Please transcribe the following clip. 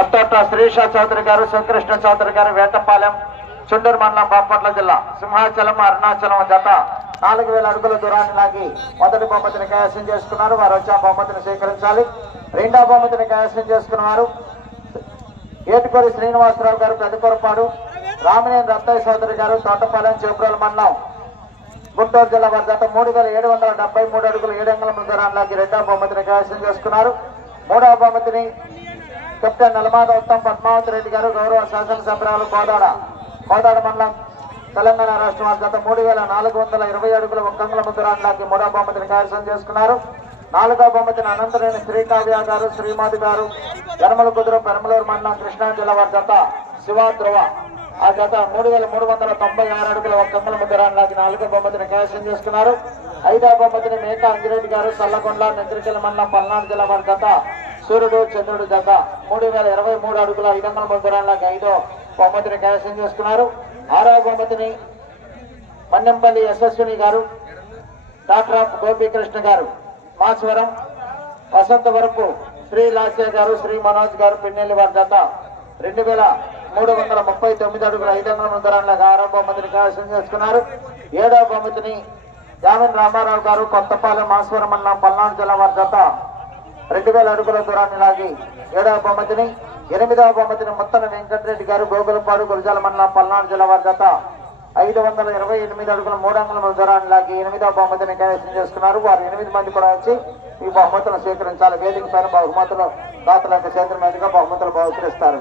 అత్తోట శ్రీషా చౌదరి గారు, శివకృష్ణ చౌదరి గారు, వేటపాలెం, చుండూరు మండలం, బాపట్ల జిల్లా. సింహాచలం, అరుణాచలం జత 4000 అడుగుల దూరాన్ని లాగి మొదటి బహుమతిని కైవసం చేసుకున్నారు. వారు వచ్చి ఆ బహుమతిని స్వీకరించాలి. రెండవ బహుమతిని కైవసం చేసుకున్నారు ఏటుకోరి శ్రీనివాసరావు గారు, పెద్దకొరపాడు, రామినేని రత్తయ్య చౌదరి గారు, తోటపాలెం, చేబ్రోలు మండలం, గుంటూరు జిల్లా. వారి జత 3773 అడుగులు 7 అంగుళముల దూరాన్ని లాగి రెండవ బహుమతిని కైవసం చేసుకున్నారు. మూడవ బహుమతిని కెప్టెన్ నలమాద ఉత్తమ్, పద్మావతి రెడ్డి గారు, గౌరవ శాసనసభ్యురాలు, కోదాడ మండలం, తెలంగాణ రాష్ట్రం. వారి జత 3420 అడుగుల 1 అంగుళముల దూరాన్ని లాగి మూడవ బహుమతిని కైవసం చేసుకున్నారు. నాలుగవ బహుమతిని అనంతరేణి శ్రీకావ్య గారు, శ్రీమతి గారు, యనమల కుదురు, పెరమలూరు మండలం, కృష్ణా జిల్లా. వారి జత శివ ధ్రువ. ఆ జత 3396 అడుగుల 1 అంగుళముల దూరాన్ని లాగి నాలుగవ బహుమతిని కైవసం చేసుకున్నారు. ఐదవ బహుమతిని మేకా అంజిరెడ్డి గారు, సల్లగొండ, నెత్రికల మండలం, పల్నాడు జిల్లా. వారి జత సూర్యుడు చంద్రుడు జత 3023 అడుగుల 5 అంగుళముల దూరాన్ని లాగి ఐదో బహుమతిని కైవసం చేసుకున్నారు. ఆరవ బహుమతిని మన్నెంపల్లి యశస్విని గారు, డాక్టర్ ఆఫ్ గోపీకృష్ణ గారు, మాస్వరం, వసంతవరపు శ్రీ లాస్య గారు, శ్రీ మనోజ్ గారు, పిన్నెల్లి. వారి జత 2339 అడుగుల 5 అంగుళముల దూరాన్ని ఆరవ బహుమతిని కైవసం చేసుకున్నారు. ఏడవ బహుమతిని జామిన్ రామారావు గారు, కొత్తపాలెం, మాస్వరం మండలం, పల్నాడు జిల్లా. వారి జత 2000 అడుగుల దూరాన్ని లాగి ఏడవ బహుమతిని. ఎనిమిదవ బహుమతిని ముత్తన వెంకటరెడ్డి గారు, గోగులపాడు, గురజాల మండలం, పల్నాడు జిల్లా. వారి జత 528 అడుగుల 3 అంగుళముల దూరాన్ని లాగి ఎనిమిదవ బహుమతిని కైవసం చేసుకున్నారు. వారు 8 మంది కూడా వచ్చి ఈ బహుమతులను స్వీకరించాలి. వేదిక పైన బహుమతులు దాతల యొక్క చేతుల మీదుగా బహుమతులు బహుకరిస్తారు.